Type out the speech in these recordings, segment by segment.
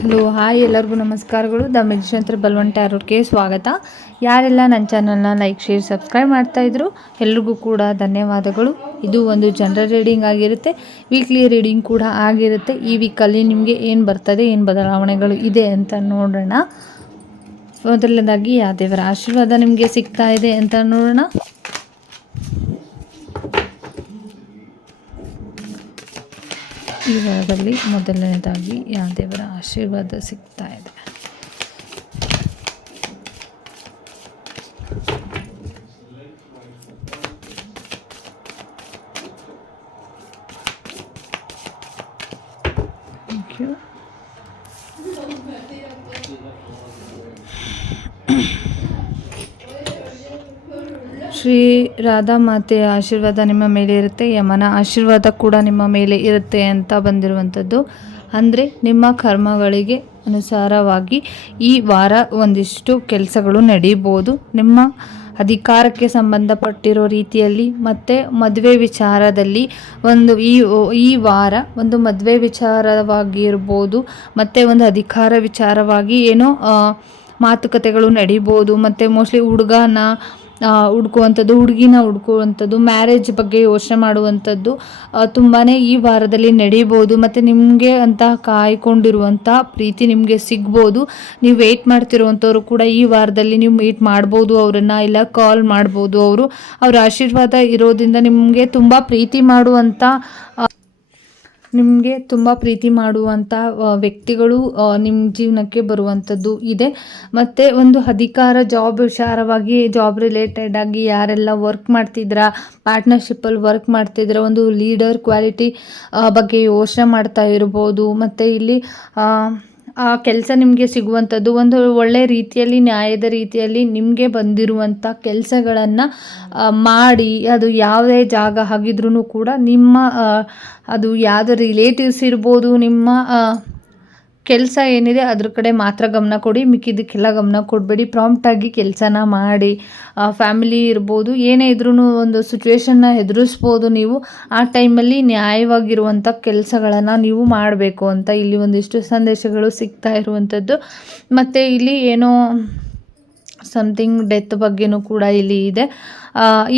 Hello, hi ಎಲ್ಲರಿಗೂ ನಮಸ್ಕಾರಗಳು. The ಮೆಡಿಷಂತ್ರ ಬಲವಂತ ಅವ್ರಿಗೆ ಸ್ವಾಗತ. ಯಾರೆಲ್ಲ ನನ್ನ ಚಾನಲ್ನ ಲೈಕ್, ಶೇರ್, ಸಬ್ಸ್ಕ್ರೈಬ್ ಮಾಡ್ತಾ ಇದ್ರು, ಎಲ್ರಿಗೂ ಕೂಡ ಧನ್ಯವಾದಗಳು. ಇದು ಒಂದು ಜನರಲ್ ರೀಡಿಂಗ್ ಆಗಿರುತ್ತೆ. ವೀಕ್ಲಿ ರೀಡಿಂಗ್ ಕೂಡ ಆಗಿರುತ್ತೆ. ಈ ವೀಕಲ್ಲಿ ನಿಮಗೆ ಏನು ಬರ್ತದೆ, ಏನು ಬದಲಾವಣೆಗಳು ಇದೆ ಅಂತ ನೋಡೋಣ. ಮೊದಲನೇದಾಗಿ ಯಾವ ದೇವರ ಆಶೀರ್ವಾದ ನಿಮಗೆ ಸಿಗ್ತಾ ಇದೆ ಅಂತ ನೋಡೋಣ. ಈ ವಾರದಲ್ಲಿ ಮೊದಲನೇದಾಗಿ ಯಾವ ದೇವರ ಆಶೀರ್ವಾದ ಸಿಗ್ತಾ ಇದೆ ಥ್ಯಾಂಕ್ ಯು ಶ್ರೀ ರಾಧಾ ಮಾತೆಯ ಆಶೀರ್ವಾದ ನಿಮ್ಮ ಮೇಲೆ ಇರುತ್ತೆ, ಯಮನ ಆಶೀರ್ವಾದ ಕೂಡ ನಿಮ್ಮ ಮೇಲೆ ಇರುತ್ತೆ ಅಂತ ಬಂದಿರುವಂಥದ್ದು. ಅಂದರೆ ನಿಮ್ಮ ಕರ್ಮಗಳಿಗೆ ಅನುಸಾರವಾಗಿ ಈ ವಾರ ಒಂದಿಷ್ಟು ಕೆಲಸಗಳು ನಡೀಬೋದು. ನಿಮ್ಮ ಅಧಿಕಾರಕ್ಕೆ ಸಂಬಂಧಪಟ್ಟಿರೋ ರೀತಿಯಲ್ಲಿ ಮತ್ತು ಮದುವೆ ವಿಚಾರದಲ್ಲಿ ಒಂದು ಈ ಈ ವಾರ ಒಂದು ಮದುವೆ ವಿಚಾರವಾಗಿರ್ಬೋದು. ಮತ್ತು ಒಂದು ಅಧಿಕಾರ ವಿಚಾರವಾಗಿ ಏನೋ ಮಾತುಕತೆಗಳು ನಡೀಬೋದು. ಮತ್ತು ಮೋಸ್ಟ್ಲಿ ಹುಡುಗನ ಹುಡ್ಕುವಂಥದ್ದು, ಹುಡುಗಿನ ಹುಡ್ಕುವಂಥದ್ದು ಮ್ಯಾರೇಜ್ ಬಗ್ಗೆ ಯೋಚನೆ ಮಾಡುವಂಥದ್ದು ತುಂಬಾ ಈ ವಾರದಲ್ಲಿ ನಡೀಬೋದು. ಮತ್ತು ನಿಮಗೆ ಅಂತ ಕಾಯ್ಕೊಂಡಿರುವಂಥ ಪ್ರೀತಿ ನಿಮಗೆ ಸಿಗ್ಬೋದು. ನೀವು ವೆಯ್ಟ್ ಮಾಡ್ತಿರುವಂಥವ್ರು ಕೂಡ ಈ ವಾರದಲ್ಲಿ ನೀವು ಮೀಟ್ ಮಾಡ್ಬೋದು ಅವರನ್ನು, ಇಲ್ಲ ಕಾಲ್ ಮಾಡ್ಬೋದು ಅವರು. ಅವ್ರ ಆಶೀರ್ವಾದ ಇರೋದ್ರಿಂದ ನಿಮಗೆ ತುಂಬ ಪ್ರೀತಿ ಮಾಡುವಂಥ ನಿಮಗೆ ತುಂಬ ಪ್ರೀತಿ ಮಾಡುವಂಥ ವ್ಯಕ್ತಿಗಳು ನಿಮ್ಮ ಜೀವನಕ್ಕೆ ಬರುವಂಥದ್ದು ಇದೆ. ಮತ್ತು ಒಂದು ಅಧಿಕಾರ ಜಾಬ್ ವಿಚಾರವಾಗಿ ಜಾಬ್ ರಿಲೇಟೆಡ್ ಆಗಿ ಯಾರೆಲ್ಲ ವರ್ಕ್ ಮಾಡ್ತಿದ್ರ ಪಾರ್ಟ್ನರ್ಶಿಪ್ಪಲ್ಲಿ ವರ್ಕ್ ಮಾಡ್ತಿದ್ರೆ, ಒಂದು ಲೀಡರ್ ಕ್ವಾಲಿಟಿ ಬಗ್ಗೆ ಯೋಚನೆ ಮಾಡ್ತಾ ಇರ್ಬೋದು. ಮತ್ತು ಇಲ್ಲಿ ಆ ಕೆಲಸ ನಿಮಗೆ ಸಿಗುವಂಥದ್ದು, ಒಂದು ಒಳ್ಳೆ ರೀತಿಯಲ್ಲಿ, ನ್ಯಾಯದ ರೀತಿಯಲ್ಲಿ ನಿಮಗೆ ಬಂದಿರುವಂಥ ಕೆಲಸಗಳನ್ನು ಮಾಡಿ, ಅದು ಯಾವುದೇ ಜಾಗ ಆಗಿದ್ರೂ ಕೂಡ ನಿಮ್ಮ ಅದು ಯಾವುದೇ ರಿಲೇಟಿವ್ಸ್ ಇರ್ಬೋದು, ನಿಮ್ಮ ಕೆಲಸ ಏನಿದೆ ಅದ್ರ ಕಡೆ ಮಾತ್ರ ಗಮನ ಕೊಡಿ. ಮಿಕ್ಕಿದ್ದಕ್ಕೆಲ್ಲ ಗಮನ ಕೊಡಬೇಡಿ. ಪ್ರಾಂಪ್ಟಾಗಿ ಕೆಲಸನ ಮಾಡಿ ಫ್ಯಾಮಿಲಿ ಇರ್ಬೋದು, ಏನೇ ಇದ್ರೂ ಒಂದು ಸಿಚುವೇಶನ್ನ ಎದುರಿಸ್ಬೋದು ನೀವು. ಆ ಟೈಮಲ್ಲಿ ನ್ಯಾಯವಾಗಿರುವಂಥ ಕೆಲಸಗಳನ್ನು ನೀವು ಮಾಡಬೇಕು ಅಂತ ಇಲ್ಲಿ ಒಂದಿಷ್ಟು ಸಂದೇಶಗಳು ಸಿಗ್ತಾ ಇರುವಂಥದ್ದು ಮತ್ತು ಇಲ್ಲಿ ಏನೋ ಸಮಥಿಂಗ್ ಡೆತ್ ಬಗ್ಗೆನೂ ಕೂಡ ಇಲ್ಲಿ ಇದೆ.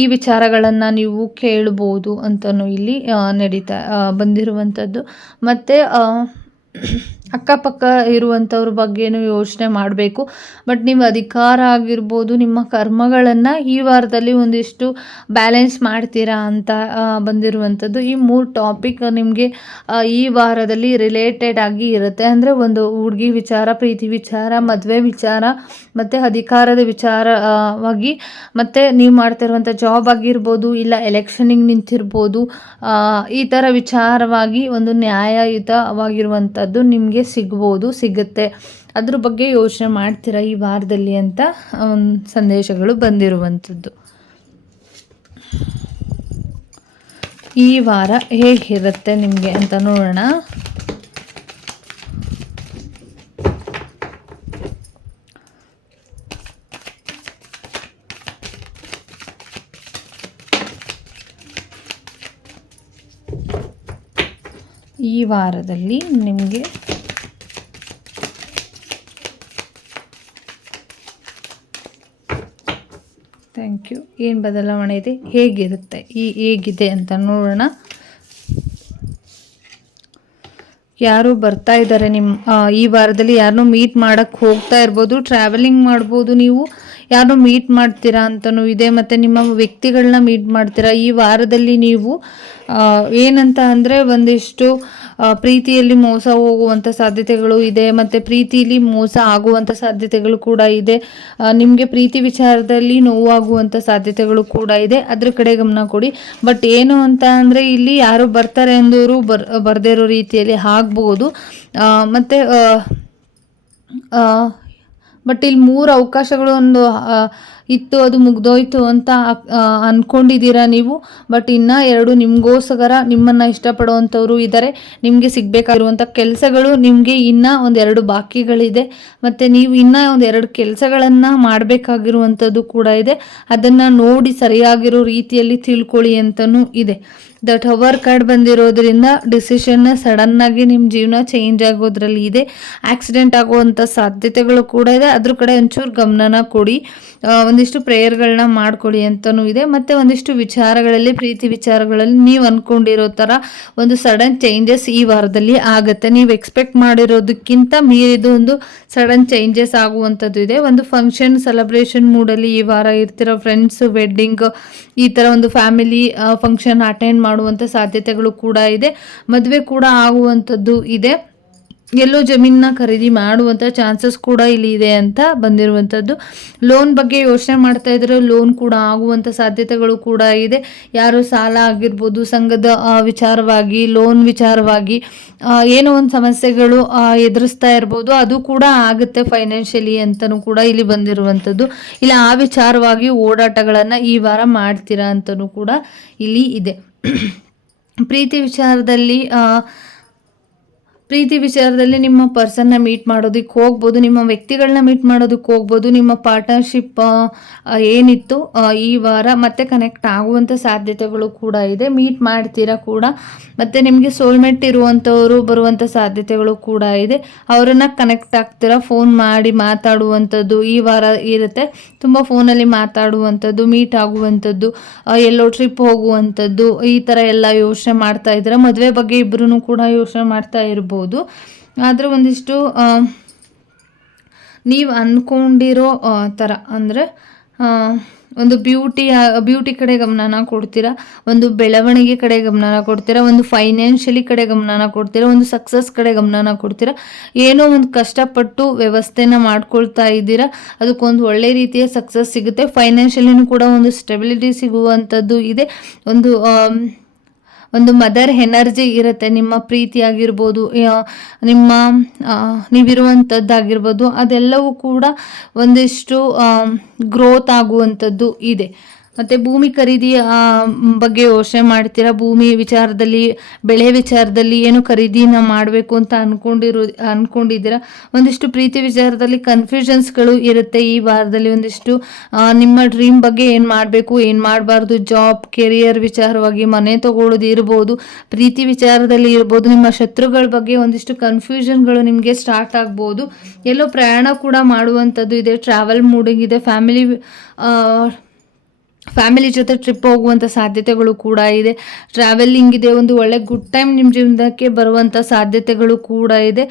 ಈ ವಿಚಾರಗಳನ್ನು ನೀವು ಕೇಳ್ಬೋದು ಅಂತಲೂ ಇಲ್ಲಿ ನಡೀತಾ ಬಂದಿರುವಂಥದ್ದು ಮತ್ತು ಅಕ್ಕಪಕ್ಕ ಇರುವಂಥವ್ರ ಬಗ್ಗೆನೂ ಯೋಚನೆ ಮಾಡಬೇಕು. ಬಟ್ ನಿಮ್ಮ ಅಧಿಕಾರ ಆಗಿರ್ಬೋದು, ನಿಮ್ಮ ಕರ್ಮಗಳನ್ನು ಈ ವಾರದಲ್ಲಿ ಒಂದಿಷ್ಟು ಬ್ಯಾಲೆನ್ಸ್ ಮಾಡ್ತೀರಾ ಅಂತ ಬಂದಿರುವಂಥದ್ದು ಈ ಮೂರು ಟಾಪಿಕ್ ನಿಮಗೆ ಈ ವಾರದಲ್ಲಿ ರಿಲೇಟೆಡ್ ಆಗಿ ಇರುತ್ತೆ. ಅಂದರೆ ಒಂದು ಹುಡುಗಿ ವಿಚಾರ, ಪ್ರೀತಿ ವಿಚಾರ, ಮದುವೆ ವಿಚಾರ, ಮತ್ತು ಅಧಿಕಾರದ ವಿಚಾರವಾಗಿ ಮತ್ತು ನೀವು ಮಾಡ್ತಿರುವಂಥ ಜಾಬ್ ಆಗಿರ್ಬೋದು, ಇಲ್ಲ ಎಲೆಕ್ಷನಿಗೆ ನಿಂತಿರ್ಬೋದು ಈ ಥರ ವಿಚಾರವಾಗಿ ಒಂದು ನ್ಯಾಯಯುತವಾಗಿರುವಂಥದ್ದು ನಿಮಗೆ ಸಿಗ್ಬೋದು, ಸಿಗುತ್ತೆ. ಅದ್ರ ಬಗ್ಗೆ ಯೋಚನೆ ಮಾಡ್ತೀರಾ ಈ ವಾರದಲ್ಲಿ ಅಂತ ಸಂದೇಶಗಳು ಬಂದಿರುವಂಥದ್ದು ಈ ವಾರ ಹೇಗಿರುತ್ತೆ ನಿಮಗೆ ಅಂತ ನೋಡೋಣ. ಈ ವಾರದಲ್ಲಿ ನಿಮಗೆ ಥ್ಯಾಂಕ್ ಯು ಏನು ಬದಲಾವಣೆ ಇದೆ? ಹೇಗಿರುತ್ತೆ? ಈ ಹೇಗಿದೆ ಅಂತ ನೋಡೋಣ. ಯಾರು ಬರ್ತಾ ಇದ್ದಾರೆ ನಿಮ್ಮ ಈ ವಾರದಲ್ಲಿ ಯಾರನ್ನೂ ಮೀಟ್ ಮಾಡೋಕ್ಕೆ ಹೋಗ್ತಾ ಇರ್ಬೋದು ಟ್ರಾವೆಲಿಂಗ್ ಮಾಡ್ಬೋದು ನೀವು. ಯಾರನ್ನೂ ಮೀಟ್ ಮಾಡ್ತೀರಾ ಅಂತಲೂ ಇದೆ, ಮತ್ತು ನಿಮ್ಮ ವ್ಯಕ್ತಿಗಳನ್ನ ಮೀಟ್ ಮಾಡ್ತೀರಾ? ಈ ವಾರದಲ್ಲಿ ನೀವು ಏನಂತ ಅಂದರೆ ಒಂದಿಷ್ಟು ಪ್ರೀತಿಯಲ್ಲಿ ಮೋಸ ಹೋಗುವಂಥ ಸಾಧ್ಯತೆಗಳು ಇದೆ, ಮತ್ತು ಪ್ರೀತಿಯಲ್ಲಿ ಮೋಸ ಆಗುವಂಥ ಸಾಧ್ಯತೆಗಳು ಕೂಡ ಇದೆ. ನಿಮಗೆ ಪ್ರೀತಿ ವಿಚಾರದಲ್ಲಿ ನೋವಾಗುವಂಥ ಸಾಧ್ಯತೆಗಳು ಕೂಡ ಇದೆ. ಅದ್ರ ಕಡೆ ಗಮನ ಕೊಡಿ. ಬಟ್ ಏನು ಅಂತ ಅಂದರೆ ಇಲ್ಲಿ ಯಾರು ಬರ್ತಾರೆ ಎಂದವರು ಬರ್, ಬರದೇ ಇರೋ ರೀತಿಯಲ್ಲಿ ಆಗ್ಬೋದು. ಮತ್ತು ಬಟ್ ಇಲ್ಲಿ ಮೂರು ಅವಕಾಶಗಳು ಒಂದು ಇತ್ತು, ಅದು ಮುಗ್ದೋಯ್ತು ಅಂತ ಅಂದ್ಕೊಂಡಿದ್ದೀರಾ ನೀವು? ಬಟ್ ಇನ್ನ ಎರಡು ನಿಮಗೋಸ್ಕರ ನಿಮ್ಮನ್ನ ಇಷ್ಟಪಡುವಂಥವ್ರು ಇದ್ದಾರೆ ನಿಮಗೆ ಸಿಗಬೇಕಾಗಿರುವಂಥ ಕೆಲಸಗಳು ನಿಮಗೆ ಇನ್ನ ಒಂದೆರಡು ಬಾಕಿಗಳಿದೆ. ಮತ್ತು ನೀವು ಇನ್ನ ಒಂದೆರಡು ಕೆಲಸಗಳನ್ನು ಮಾಡಬೇಕಾಗಿರುವಂಥದ್ದು ಕೂಡ ಇದೆ. ಅದನ್ನು ನೋಡಿ ಸರಿಯಾಗಿರೋ ರೀತಿಯಲ್ಲಿ ತಿಳ್ಕೊಳ್ಳಿ ಅಂತಲೂ ಇದೆ. ದ ಹವರ್ ಕಾರ್ಡ್ ಬಂದಿರೋದ್ರಿಂದ ಡಿಸಿಷನ್ನ ಆಗಿ ನಿಮ್ಮ ಜೀವನ ಚೇಂಜ್ ಆಗೋದ್ರಲ್ಲಿ ಇದೆ. ಆಕ್ಸಿಡೆಂಟ್ ಆಗುವಂಥ ಸಾಧ್ಯತೆಗಳು ಕೂಡ ಇದೆ. ಅದ್ರ ಕಡೆ ಒಂಚೂರು ಗಮನನ ಕೊಡಿ. ಒಂದಿಷ್ಟು ಪ್ರೇಯರ್ಗಳನ್ನ ಮಾಡ್ಕೊಳ್ಳಿ ಅಂತಲೂ ಇದೆ. ಮತ್ತು ಒಂದಿಷ್ಟು ವಿಚಾರಗಳಲ್ಲಿ, ಪ್ರೀತಿ ವಿಚಾರಗಳಲ್ಲಿ ನೀವು ಅಂದ್ಕೊಂಡಿರೋ ಥರ ಒಂದು ಸಡನ್ ಚೇಂಜಸ್ ಈ ವಾರದಲ್ಲಿ ಆಗುತ್ತೆ. ನೀವು ಎಕ್ಸ್ಪೆಕ್ಟ್ ಮಾಡಿರೋದಕ್ಕಿಂತ ಮೀರಿದು ಒಂದು ಸಡನ್ ಚೇಂಜಸ್ ಆಗುವಂಥದ್ದು ಇದೆ. ಒಂದು ಫಂಕ್ಷನ್ ಸೆಲೆಬ್ರೇಷನ್ ಮೂಡಲ್ಲಿ ಈ ವಾರ ಇರ್ತಿರೋ ಫ್ರೆಂಡ್ಸ್ ವೆಡ್ಡಿಂಗ್ ಈ ಥರ ಒಂದು ಫ್ಯಾಮಿಲಿ ಫಂಕ್ಷನ್ ಅಟೆಂಡ್ ಮಾಡುವಂಥ ಸಾಧ್ಯತೆಗಳು ಕೂಡ ಇದೆ. ಮದುವೆ ಕೂಡ ಆಗುವಂಥದ್ದು ಇದೆ. ಎಲ್ಲೋ ಜಮೀನನ್ನ ಖರೀದಿ ಮಾಡುವಂಥ ಚಾನ್ಸಸ್ ಕೂಡ ಇಲ್ಲಿ ಇದೆ ಅಂತ ಬಂದಿರುವಂಥದ್ದು. ಲೋನ್ ಬಗ್ಗೆ ಯೋಚನೆ ಮಾಡ್ತಾ ಇದ್ರೆ ಲೋನ್ ಕೂಡ ಆಗುವಂಥ ಸಾಧ್ಯತೆಗಳು ಕೂಡ ಇದೆ. ಯಾರು ಸಾಲ ಆಗಿರ್ಬೋದು, ಸಂಘದ ವಿಚಾರವಾಗಿ ಲೋನ್ ವಿಚಾರವಾಗಿ ಏನೋ ಒಂದು ಸಮಸ್ಯೆಗಳು ಎದುರಿಸ್ತಾ ಇರ್ಬೋದು. ಅದು ಕೂಡ ಆಗುತ್ತೆ ಫೈನಾನ್ಷಿಯಲಿ ಅಂತಲೂ ಕೂಡ ಇಲ್ಲಿ ಬಂದಿರುವಂಥದ್ದು. ಇಲ್ಲ, ಆ ವಿಚಾರವಾಗಿ ಓಡಾಟಗಳನ್ನು ಈ ವಾರ ಮಾಡ್ತೀರಾ ಅಂತಲೂ ಕೂಡ ಇಲ್ಲಿ ಇದೆ. ಪ್ರೀತಿ ವಿಚಾರದಲ್ಲಿ ಪ್ರೀತಿ ವಿಚಾರದಲ್ಲಿ ನಿಮ್ಮ ಪರ್ಸನ್ನ ಮೀಟ್ ಮಾಡೋದಕ್ಕೆ ಹೋಗ್ಬೋದು, ನಿಮ್ಮ ವ್ಯಕ್ತಿಗಳನ್ನ ಮೀಟ್ ಮಾಡೋದಕ್ಕೆ ಹೋಗ್ಬೋದು, ನಿಮ್ಮ ಪಾರ್ಟ್ನರ್ಶಿಪ್ ಏನಿತ್ತು ಈ ವಾರ ಮತ್ತೆ ಕನೆಕ್ಟ್ ಆಗುವಂಥ ಸಾಧ್ಯತೆಗಳು ಕೂಡ ಇದೆ. ಮೀಟ್ ಮಾಡ್ತೀರಾ ಕೂಡ. ಮತ್ತು ನಿಮಗೆ ಸೋಲ್ಮೆಟ್ ಇರುವಂಥವರು ಬರುವಂಥ ಸಾಧ್ಯತೆಗಳು ಕೂಡ ಇದೆ. ಅವರನ್ನು ಕನೆಕ್ಟ್ ಆಗ್ತೀರಾ? ಫೋನ್ ಮಾಡಿ ಮಾತಾಡುವಂಥದ್ದು ಈ ವಾರ ಇರುತ್ತೆ. ತುಂಬ ಫೋನಲ್ಲಿ ಮಾತಾಡುವಂಥದ್ದು ಮೀಟ್ ಆಗುವಂಥದ್ದು ಎಲ್ಲೋ ಟ್ರಿಪ್ ಹೋಗುವಂಥದ್ದು ಈ ಥರ ಎಲ್ಲ ಯೋಚನೆ ಮಾಡ್ತಾ ಇದ್ದೀರಾ? ಮದುವೆ ಬಗ್ಗೆ ಇಬ್ಬರೂ ಕೂಡ ಯೋಚನೆ ಮಾಡ್ತಾ ಇರ್ಬೋದು. ಆದರೆ ಒಂದಿಷ್ಟು ನೀವು ಅಂದ್ಕೊಂಡಿರೋ ಥರ ಅಂದರೆ ಒಂದು ಬ್ಯೂಟಿ ಬ್ಯೂಟಿ ಕಡೆ ಗಮನನ ಕೊಡ್ತೀರಾ? ಒಂದು ಬೆಳವಣಿಗೆ ಕಡೆ ಗಮನನ ಕೊಡ್ತೀರಾ? ಒಂದು ಫೈನಾನ್ಷಿಯಲಿ ಕಡೆ ಗಮನನ ಕೊಡ್ತೀರಾ? ಒಂದು ಸಕ್ಸಸ್ ಕಡೆ ಗಮನನ ಕೊಡ್ತೀರಾ? ಏನೋ ಒಂದು ಕಷ್ಟಪಟ್ಟು ವ್ಯವಸ್ಥೆನ ಮಾಡ್ಕೊಳ್ತಾ ಇದ್ದೀರಾ? ಅದಕ್ಕೊಂದು ಒಳ್ಳೆ ರೀತಿಯ ಸಕ್ಸಸ್ ಸಿಗುತ್ತೆ. ಫೈನಾನ್ಷಿಯಲಿನೂ ಕೂಡ ಒಂದು ಸ್ಟೆಬಿಲಿಟಿ ಸಿಗುವಂಥದ್ದು ಇದೆ. ಒಂದು ಒಂದು ಮದರ್ ಎನರ್ಜಿ ಇರುತ್ತೆ, ನಿಮ್ಮ ಪ್ರೀತಿ ಆಗಿರ್ಬೋದು ನಿಮ್ಮ ನೀವಿರುವಂಥದ್ದಾಗಿರ್ಬೋದು ಅದೆಲ್ಲವೂ ಕೂಡ ಒಂದಿಷ್ಟು ಗ್ರೋತ್ ಆಗುವಂಥದ್ದು ಇದೆ. ಮತ್ತು ಭೂಮಿ ಖರೀದಿ ಬಗ್ಗೆ ಯೋಚನೆ ಮಾಡ್ತೀರಾ? ಭೂಮಿ ವಿಚಾರದಲ್ಲಿ, ಬೆಳೆ ವಿಚಾರದಲ್ಲಿ ಏನು ಖರೀದಿನ ಮಾಡಬೇಕು ಅಂತ ಅಂದ್ಕೊಂಡಿರೋ ಅಂದ್ಕೊಂಡಿದ್ದೀರಾ ಒಂದಿಷ್ಟು ಪ್ರೀತಿ ವಿಚಾರದಲ್ಲಿ ಕನ್ಫ್ಯೂಷನ್ಸ್ಗಳು ಇರುತ್ತೆ ಈ ವಾರದಲ್ಲಿ. ಒಂದಿಷ್ಟು ನಿಮ್ಮ ಡ್ರೀಮ್ ಬಗ್ಗೆ ಏನು ಮಾಡಬೇಕು, ಏನು ಮಾಡಬಾರ್ದು? ಜಾಬ್ ಕೆರಿಯರ್ ವಿಚಾರವಾಗಿ ಮನೆ ತಗೊಳ್ಳೋದು ಇರ್ಬೋದು, ಪ್ರೀತಿ ವಿಚಾರದಲ್ಲಿ ಇರ್ಬೋದು, ನಿಮ್ಮ ಶತ್ರುಗಳ ಬಗ್ಗೆ ಒಂದಿಷ್ಟು ಕನ್ಫ್ಯೂಷನ್ಗಳು ನಿಮಗೆ ಸ್ಟಾರ್ಟ್ ಆಗ್ಬೋದು. ಎಲ್ಲೋ ಪ್ರಯಾಣ ಕೂಡ ಮಾಡುವಂಥದ್ದು ಇದೆ ಟ್ರಾವೆಲ್ ಮೂಡಿಂಗ್ ಇದೆ ಫ್ಯಾಮಿಲಿ ಫ್ಯಾಮಿಲಿ ಜೊತೆ ಟ್ರಿಪ್ ಹೋಗುವಂಥ ಸಾಧ್ಯತೆಗಳು ಕೂಡ ಇದೆ. ಟ್ರಾವೆಲಿಂಗ್ ಇದೆ, ಒಂದು ಒಳ್ಳೆ ಗುಡ್ ಟೈಮ್ ನಿಮ್ಮ ಜೀವನಕ್ಕೆ ಬರುವಂಥ ಸಾಧ್ಯತೆಗಳು ಕೂಡ ಇದೆ.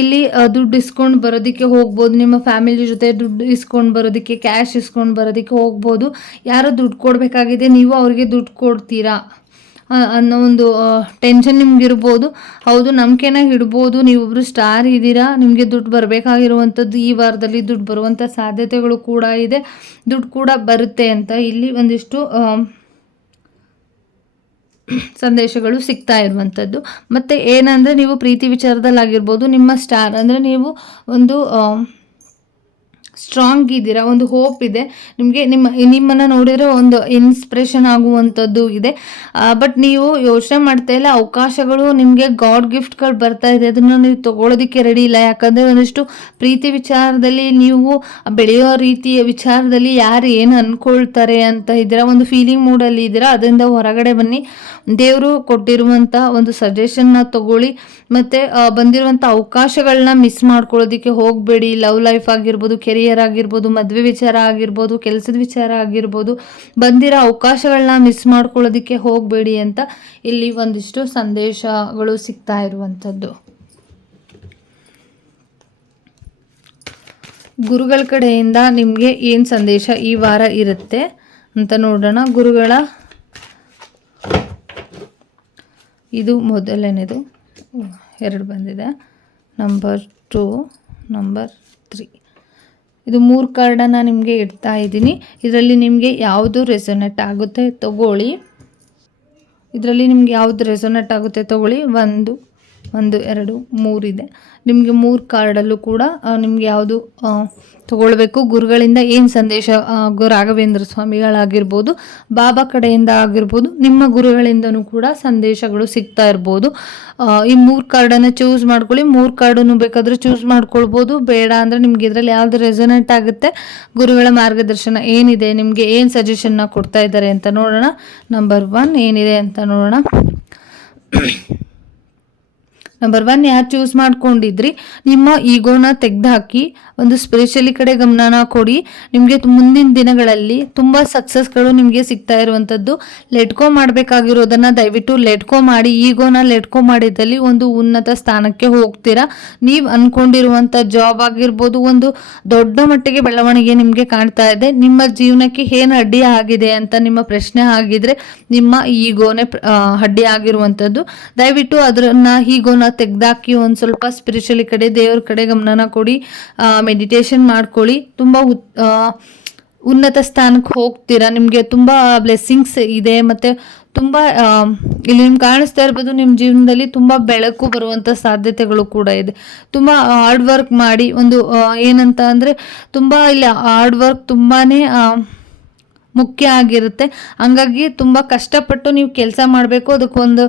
ಇಲ್ಲಿ ದುಡ್ಡು ಇಸ್ಕೊಂಡು ಬರೋದಕ್ಕೆ ಹೋಗ್ಬೋದು, ನಿಮ್ಮ ಫ್ಯಾಮಿಲಿ ಜೊತೆ ದುಡ್ಡು ಇಸ್ಕೊಂಡು ಬರೋದಕ್ಕೆ ಕ್ಯಾಶ್ ಇಸ್ಕೊಂಡು ಬರೋದಕ್ಕೆ ಹೋಗ್ಬೋದು. ಯಾರೋ ದುಡ್ಡು ಕೊಡಬೇಕಾಗಿದೆ, ನೀವು ಅವರಿಗೆ ದುಡ್ಡು ಕೊಡ್ತೀರಾ? ಅನ್ನೋ ಒಂದು ಟೆನ್ಷನ್ ನಿಮ್ಗೆ ಇರ್ಬೋದು ಹೌದು, ನಂಬಿಕೆನ ಇಡ್ಬೋದು. ನೀವೊಬ್ರು ಸ್ಟಾರ್ ಇದ್ದೀರಾ. ನಿಮಗೆ ದುಡ್ಡು ಬರಬೇಕಾಗಿರುವಂಥದ್ದು ಈ ವಾರದಲ್ಲಿ ದುಡ್ಡು ಬರುವಂಥ ಸಾಧ್ಯತೆಗಳು ಕೂಡ ಇದೆ. ದುಡ್ಡು ಕೂಡ ಬರುತ್ತೆ ಅಂತ ಇಲ್ಲಿ ಒಂದಿಷ್ಟು ಸಂದೇಶಗಳು ಸಿಗ್ತಾ ಇರುವಂಥದ್ದು. ಮತ್ತು ಏನಂದರೆ, ನೀವು ಪ್ರೀತಿ ವಿಚಾರದಲ್ಲಾಗಿರ್ಬೋದು. ನಿಮ್ಮ ಸ್ಟಾರ್ ಅಂದರೆ ನೀವು ಒಂದು ಸ್ಟ್ರಾಂಗ್ ಇದ್ದೀರಾ? ಒಂದು ಹೋಪ್ ಇದೆ. ನಿಮಗೆ ನಿಮ್ಮ, ನಿಮ್ಮನ್ನು ನೋಡಿದರೆ ಒಂದು ಇನ್ಸ್ಪಿರೇಷನ್ ಆಗುವಂಥದ್ದು ಇದೆ. ಬಟ್ ನೀವು ಯೋಚನೆ ಮಾಡ್ತಾ ಇಲ್ಲ. ಅವಕಾಶಗಳು ನಿಮಗೆ ಗಾಡ್ ಗಿಫ್ಟ್ಗಳು ಬರ್ತಾ ಇದೆ. ಅದನ್ನು ನೀವು ತಗೊಳ್ಳೋದಕ್ಕೆ ರೆಡಿ ಇಲ್ಲ. ಯಾಕಂದರೆ ಒಂದಿಷ್ಟು ಪ್ರೀತಿ ವಿಚಾರದಲ್ಲಿ ನೀವು ಬೆಳೆಯೋ ರೀತಿಯ ವಿಚಾರದಲ್ಲಿ ಯಾರು ಏನು ಅಂದ್ಕೊಳ್ತಾರೆ ಅಂತ ಇದ್ದೀರಾ? ಒಂದು ಫೀಲಿಂಗ್ ಮೂಡಲ್ಲಿ ಇದ್ದೀರಾ? ಅದರಿಂದ ಹೊರಗಡೆ ಬನ್ನಿ. ದೇವರು ಕೊಟ್ಟಿರುವಂಥ ಒಂದು ಸಜೆಷನ್ನ ತಗೊಳ್ಳಿ. ಮತ್ತು ಬಂದಿರುವಂಥ ಅವಕಾಶಗಳನ್ನ ಮಿಸ್ ಮಾಡ್ಕೊಳ್ಳೋದಕ್ಕೆ ಹೋಗಬೇಡಿ. ಲವ್ ಲೈಫ್ ಆಗಿರ್ಬೋದು ಕೆರಿಯರ್ ಆಗಿರ್ಬೋದು, ಮದುವೆ ವಿಚಾರ ಆಗಿರ್ಬೋದು, ಕೆಲಸದ ವಿಚಾರ ಆಗಿರ್ಬೋದು. ಬಂದಿರೋ ಅವಕಾಶಗಳನ್ನ ಮಿಸ್ ಮಾಡ್ಕೊಳ್ಳೋದಿಕ್ಕೆ ಹೋಗಬೇಡಿ ಅಂತ ಇಲ್ಲಿ ಒಂದಿಷ್ಟು ಸಂದೇಶಗಳು ಸಿಗ್ತಾ ಇರುವಂಥದ್ದು. ಗುರುಗಳ ಕಡೆಯಿಂದ ನಿಮಗೆ ಏನು ಸಂದೇಶ ಈ ವಾರ ಇರುತ್ತೆ ಅಂತ ನೋಡೋಣ. ಗುರುಗಳ, ಇದು ಮೊದಲನೇದು. ಎರಡು ಬಂದಿದೆ. ನಂಬರ್ ಟು ನಂಬರ್ ತ್ರೀ ಇದು ಮೂರು ಕಾರ್ಡನ್ನು ನಿಮಗೆ ಇಡ್ತಾ ಇದ್ದೀನಿ. ಇದರಲ್ಲಿ ನಿಮಗೆ ಯಾವುದು ರೆಸೊನೆಟ್ ಆಗುತ್ತೆ ತಗೊಳ್ಳಿ. ಇದರಲ್ಲಿ ನಿಮ್ಗೆ ಯಾವುದು ರೆಸೊನೆಟ್ ಆಗುತ್ತೆ ತಗೊಳ್ಳಿ. ಒಂದು ಒಂದು, ಎರಡು ಮೂರಿದೆ ನಿಮಗೆ ಮೂರು ಕಾರ್ಡಲ್ಲೂ ಕೂಡ ನಿಮಗೆ ಯಾವುದು ತಗೊಳ್ಬೇಕು. ಗುರುಗಳಿಂದ ಏನು ಸಂದೇಶ ಗುರು ರಾಘವೇಂದ್ರ ಸ್ವಾಮಿಗಳಾಗಿರ್ಬೋದು, ಬಾಬಾ ಕಡೆಯಿಂದ ಆಗಿರ್ಬೋದು, ನಿಮ್ಮ ಗುರುಗಳಿಂದನೂ ಕೂಡ ಸಂದೇಶಗಳು ಸಿಗ್ತಾ ಇರ್ಬೋದು. ಈ ಮೂರು ಕಾರ್ಡನ್ನು ಚೂಸ್ ಮಾಡ್ಕೊಳ್ಳಿ. ಮೂರು ಕಾರ್ಡನ್ನು ಬೇಕಾದರೂ ಚೂಸ್ ಮಾಡ್ಕೊಳ್ಬೋದು. ಬೇಡ ಅಂದರೆ ನಿಮ್ಗೆ ಇದರಲ್ಲಿ ಯಾವುದು ರೆಸೊನೆಂಟ್ ಆಗುತ್ತೆ, ಗುರುಗಳ ಮಾರ್ಗದರ್ಶನ ಏನಿದೆ, ನಿಮಗೆ ಏನು ಸಜೆಷನ್ನ ಕೊಡ್ತಾ ಇದ್ದಾರೆ ಅಂತ ನೋಡೋಣ. ನಂಬರ್ ಒನ್ ಏನಿದೆ ಅಂತ ನೋಡೋಣ. ನಂಬರ್ ಒನ್ ಯಾರು ಚೂಸ್ ಮಾಡ್ಕೊಂಡಿದ್ರಿ? ನಿಮ್ಮ ಈಗೋನ ತೆಗೆದುಹಾಕಿ ಒಂದು ಸ್ಪಿರಿಚುವಲಿ ಕಡೆ ಗಮನನ ಕೊಡಿ. ನಿಮಗೆ ಮುಂದಿನ ದಿನಗಳಲ್ಲಿ ತುಂಬ ಸಕ್ಸಸ್ಗಳು ನಿಮಗೆ ಸಿಗ್ತಾ ಇರುವಂಥದ್ದು ಲೆಟ್ಕೋ ಮಾಡಬೇಕಾಗಿರೋದನ್ನು ದಯವಿಟ್ಟು ಲೆಟ್ಕೋ ಮಾಡಿ. ಈಗೋನ ಲೆಟ್ಕೋ ಮಾಡಿದಲ್ಲಿ ಒಂದು ಉನ್ನತ ಸ್ಥಾನಕ್ಕೆ ಹೋಗ್ತೀರಾ? ನೀವು ಅಂದ್ಕೊಂಡಿರುವಂಥ ಜಾಬ್ ಆಗಿರ್ಬೋದು, ಒಂದು ದೊಡ್ಡ ಮಟ್ಟಿಗೆ ಬೆಳವಣಿಗೆ ನಿಮಗೆ ಕಾಣ್ತಾ ಇದೆ. ನಿಮ್ಮ ಜೀವನಕ್ಕೆ ಏನು ಅಡ್ಡಿ ಆಗಿದೆ ಅಂತ ನಿಮ್ಮ ಪ್ರಶ್ನೆ ಆಗಿದ್ರೆ ನಿಮ್ಮ ಈಗೋನೆ ಅಡ್ಡಿ ಆಗಿರುವಂಥದ್ದು ದಯವಿಟ್ಟು ಅದನ್ನ ಈಗೋನ ತೆಗ್ದಾಕಿ ಒಂದು ಸ್ವಲ್ಪ ಸ್ಪಿರಿಚುಲಿ ಕಡೆ, ದೇವ್ರ ಕಡೆ ಗಮನನ ಕೊಡಿ. ಮೆಡಿಟೇಷನ್ ಮಾಡ್ಕೊಳ್ಳಿ. ತುಂಬ ಉನ್ನತ ಸ್ಥಾನಕ್ಕೆ ಹೋಗ್ತೀರಾ. ನಿಮಗೆ ತುಂಬ ಬ್ಲೆಸ್ಸಿಂಗ್ಸ್ ಇದೆ ಮತ್ತು ತುಂಬ ಇಲ್ಲಿ ನಿಮ್ಗೆ ಕಾಣಿಸ್ತಾ ಇರ್ಬೋದು ನಿಮ್ಮ ಜೀವನದಲ್ಲಿ ತುಂಬ ಬೆಳಕು ಬರುವಂಥ ಸಾಧ್ಯತೆಗಳು ಕೂಡ ಇದೆ. ತುಂಬ ಹಾರ್ಡ್ ವರ್ಕ್ ಮಾಡಿ ಒಂದು ಏನಂತ ಅಂದರೆ ತುಂಬ ಇಲ್ಲಿ ಹಾರ್ಡ್ ವರ್ಕ್ ತುಂಬಾ ಮುಖ್ಯ ಆಗಿರುತ್ತೆ. ಹಂಗಾಗಿ ತುಂಬ ಕಷ್ಟಪಟ್ಟು ನೀವು ಕೆಲಸ ಮಾಡಬೇಕು. ಅದಕ್ಕೊಂದು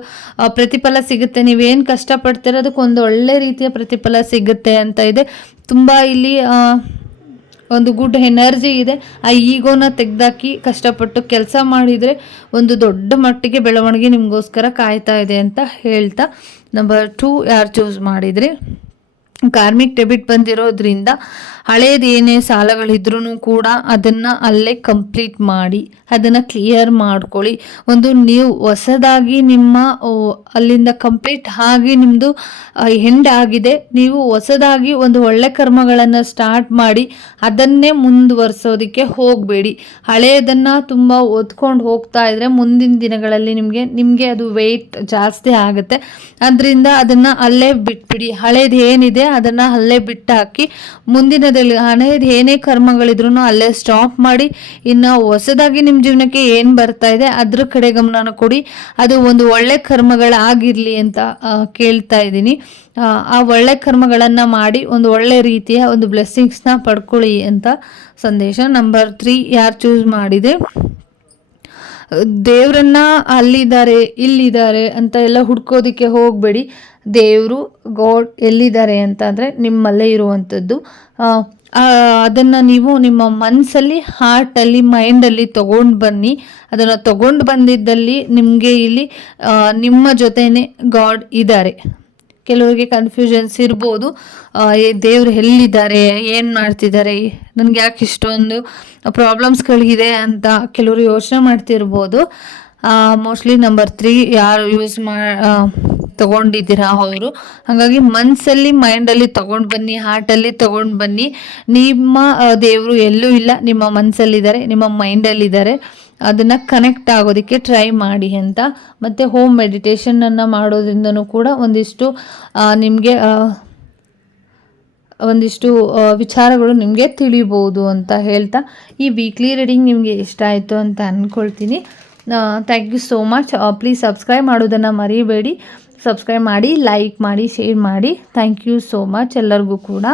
ಪ್ರತಿಫಲ ಸಿಗುತ್ತೆ. ನೀವೇನು ಕಷ್ಟಪಡ್ತೀರ, ಅದಕ್ಕೊಂದು ಒಳ್ಳೆ ರೀತಿಯ ಪ್ರತಿಫಲ ಸಿಗುತ್ತೆ ಅಂತ ಇದೆ. ತುಂಬ ಇಲ್ಲಿ ಒಂದು ಗುಡ್ ಎನರ್ಜಿ ಇದೆ. ಆ ಈಗೋನ ತೆಗೆದಾಕಿ ಕಷ್ಟಪಟ್ಟು ಕೆಲಸ ಮಾಡಿದರೆ ಒಂದು ದೊಡ್ಡ ಮಟ್ಟಿಗೆ ಬೆಳವಣಿಗೆ ನಿಮಗೋಸ್ಕರ ಕಾಯ್ತಾ ಇದೆ ಅಂತ ಹೇಳ್ತಾ. ನಂಬರ್ ಟೂ ಯಾರು ಚೂಸ್ ಮಾಡಿದ್ರಿ? ಕಾರ್ಮಿಕ್ ಡೆಬಿಟ್ ಬಂದಿರೋದ್ರಿಂದ ಹಳೇದು ಏನೇ ಸಾಲಗಳಿದ್ರೂ ಕೂಡ ಅದನ್ನು ಅಲ್ಲೇ ಕಂಪ್ಲೀಟ್ ಮಾಡಿ, ಅದನ್ನು ಕ್ಲಿಯರ್ ಮಾಡ್ಕೊಳ್ಳಿ. ಒಂದು ನೀವು ಹೊಸದಾಗಿ ನಿಮ್ಮ ಅಲ್ಲಿಂದ ಕಂಪ್ಲೀಟ್ ಆಗಿ ನಿಮ್ಮದು ಎಂಡ್ ಆಗಿದೆ. ನೀವು ಹೊಸದಾಗಿ ಒಂದು ಒಳ್ಳೆ ಕರ್ಮಗಳನ್ನು ಸ್ಟಾರ್ಟ್ ಮಾಡಿ, ಅದನ್ನೇ ಮುಂದುವರಿಸೋದಕ್ಕೆ ಹೋಗಬೇಡಿ. ಹಳೆಯದನ್ನು ತುಂಬ ಓದ್ಕೊಂಡು ಹೋಗ್ತಾ ಇದ್ರೆ ಮುಂದಿನ ದಿನಗಳಲ್ಲಿ ನಿಮಗೆ ನಿಮಗೆ ಅದು ವೆಯ್ಟ್ ಜಾಸ್ತಿ ಆಗುತ್ತೆ. ಅದರಿಂದ ಅದನ್ನು ಅಲ್ಲೇ ಬಿಟ್ಬಿಡಿ. ಹಳೇದು ಏನಿದೆ ಅದನ್ನು ಅಲ್ಲೇ ಬಿಟ್ಟು ಹಾಕಿ ಮುಂದಿನದಲ್ಲಿ ಹಳೇದು ಏನೇ ಕರ್ಮಗಳಿದ್ರು ಅಲ್ಲೇ ಸ್ಟಾಪ್ ಮಾಡಿ ಇನ್ನು ಹೊಸದಾಗಿ ನಿಮ್ಮ ಜೀವನಕ್ಕೆ ಏನು ಬರ್ತಾ ಇದೆ ಅದ್ರ ಕಡೆ ಗಮನನ ಕೊಡಿ. ಅದು ಒಂದು ಒಳ್ಳೆ ಕರ್ಮಗಳಾಗಿರಲಿ ಅಂತ ಕೇಳ್ತಾ ಇದ್ದೀನಿ. ಆ ಒಳ್ಳೆ ಕರ್ಮಗಳನ್ನು ಮಾಡಿ ಒಂದು ಒಳ್ಳೆ ರೀತಿಯ ಒಂದು ಬ್ಲೆಸ್ಸಿಂಗ್ಸ್ನ ಪಡ್ಕೊಳ್ಳಿ ಅಂತ ಸಂದೇಶ ನಂಬರ್ ತ್ರೀ ಯಾರು ಚೂಸ್ ಮಾಡಿದೆ. ದೇವರನ್ನ ಅಲ್ಲಿದ್ದಾರೆ, ಇಲ್ಲಿದ್ದಾರೆ ಅಂತ ಎಲ್ಲ ಹುಡ್ಕೋದಕ್ಕೆ ಹೋಗಬೇಡಿ. ದೇವರು ಗಾಡ್ ಎಲ್ಲಿದ್ದಾರೆ ಅಂತ ಅಂದರೆ ನಿಮ್ಮಲ್ಲೇ ಇರುವಂಥದ್ದು. ಅದನ್ನು ನೀವು ನಿಮ್ಮ ಮನಸ್ಸಲ್ಲಿ ಹಾರ್ಟಲ್ಲಿ ಮೈಂಡಲ್ಲಿ ತಗೊಂಡು ಬನ್ನಿ. ಅದನ್ನು ತಗೊಂಡು ಬಂದಿದ್ದಲ್ಲಿ ನಿಮಗೆ ಇಲ್ಲಿ ನಿಮ್ಮ ಜೊತೆಯೇ ಗಾಡ್ ಇದ್ದಾರೆ. ಕೆಲವರಿಗೆ ಕನ್ಫ್ಯೂಷನ್ಸ್ ಇರ್ಬೋದು. ದೇವ್ರು ಎಲ್ಲಿದ್ದಾರೆ? ಏನು ಮಾಡ್ತಿದ್ದಾರೆ? ನನಗೆ ಯಾಕೆ ಇಷ್ಟೊಂದು ಪ್ರಾಬ್ಲಮ್ಸ್ಗಳಿದೆ ಅಂತ ಕೆಲವರು ಯೋಚನೆ ಮಾಡ್ತಿರ್ಬೋದು. ಮೋಸ್ಟ್ಲಿ ನಂಬರ್ ತ್ರೀ ಯಾರು ಯೂಸ್ ಮಾ ತಗೊಂಡಿದ್ದೀರಾ ಅವರು? ಹಾಗಾಗಿ ಮನಸ್ಸಲ್ಲಿ ಮೈಂಡಲ್ಲಿ ತಗೊಂಡು ಬನ್ನಿ, ಹಾರ್ಟಲ್ಲಿ ತಗೊಂಡು ಬನ್ನಿ. ನಿಮ್ಮ ದೇವರು ಎಲ್ಲೂ ಇಲ್ಲ. ನಿಮ್ಮ ಮನಸ್ಸಲ್ಲಿದ್ದಾರೆ ನಿಮ್ಮ ಮೈಂಡಲ್ಲಿದ್ದಾರೆ. ಅದನ್ನು ಕನೆಕ್ಟ್ ಆಗೋದಕ್ಕೆ ಟ್ರೈ ಮಾಡಿ ಅಂತ. ಮತ್ತು ಹೋಮ್ ಮೆಡಿಟೇಷನನ್ನು ಮಾಡೋದ್ರಿಂದನೂ ಕೂಡ ಒಂದಿಷ್ಟು ನಿಮಗೆ ಒಂದಿಷ್ಟು ವಿಚಾರಗಳು ನಿಮಗೆ ತಿಳಿಬೋದು ಅಂತ ಹೇಳ್ತಾ. ಈ ವೀಕ್ಲಿ ರೀಡಿಂಗ್ ನಿಮಗೆ ಇಷ್ಟ ಆಯಿತು ಅಂತ ಅಂದ್ಕೊಳ್ತೀನಿ thank you so much please subscribe ಮಾಡೋದನ್ನು ಮರಿಬೇಡಿ. ಸಬ್ಸ್ಕ್ರೈಬ್ ಮಾಡಿ ಲೈಕ್ ಮಾಡಿ ಶೇರ್ ಮಾಡಿ. ಥ್ಯಾಂಕ್ ಯು ಸೋ ಮಚ್ ಎಲ್ಲರಿಗೂ ಕೂಡ.